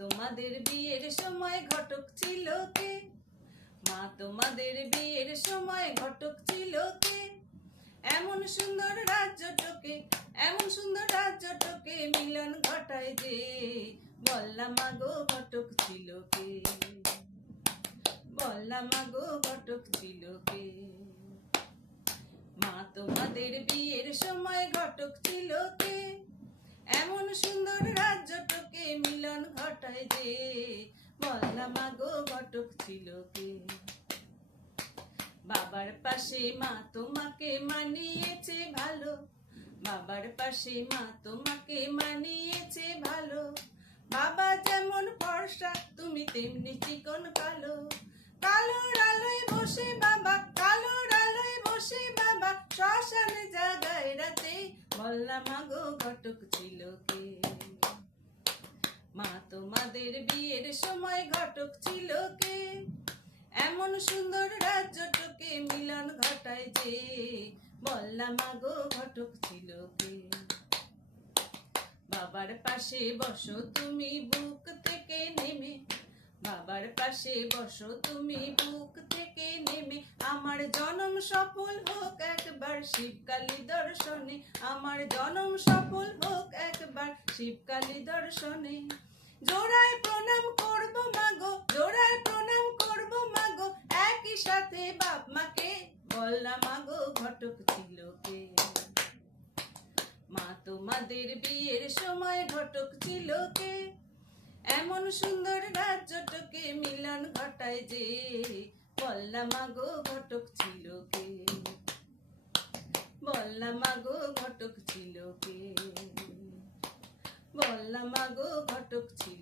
তোমাদের বিয়ের সময় ঘটক ছিল কে? মা তোমাদের বিয়ের সময় ঘটক ছিল কে? এমন সুন্দর রাজ্যটকে, এমন সুন্দর রাজ্যটকে মিলন ঘটায় যে, বললা মাগো ঘটক ছিল কে? বললা মাগো ঘটক ছিল কে? মা তোমাদের বিয়ের সময় ঘটক ছিল কে? এমন সুন্দর রাজ্যটকে মিলন ঘটায় যে, বললা মাগো ঘটক ছিল কে? বাবার পাশে মা তোমাকে মানিয়েছে ভালো, বাবার পাশে মা তোমাকে মানিয়েছে ভালো। বাবা যেমন ফর্সা তুমি তেমনি চিকন কালো, কালোর আলোয় বসে বাবা, কালোর আলোয় বসে বাবা শ্মশানে জাগায় রাতে, বললা মাগো ঘটক ছিল কে? মা তোমাদের বিয়ের সময় ঘটক ছিল কে? এমন সুন্দর রাজ্যটকে মিলন ঘটায় যে, বললা মাগো ঘটক ছিল কে? বাবার পাশে বসো তুমি বুক থেকে নেমে, বাবার পাশে বসো তুমি বুক থেকে নেমে, আমার জনম সফল হোক একবার শিবকালী দর্শনে, আমার জনম সফল হোক একবার শিবকালী দর্শনে। জোড়ায় প্রণাম করব মাগো, জোড়ায় প্রণাম করব মাগো, একই সাথে বাপ মাকে, বললা মাগো ঘটক ছিল কে? মা তোমাদের বিয়ের সময় ঘটক ছিল কে? এমন সুন্দর রাজ্যটকে মিলন ঘটায় যে, বললা মাগো ঘটক ছিল কে? বললা মাগো ঘটক ছিল কে? বললা মাগো ঘটক ছিল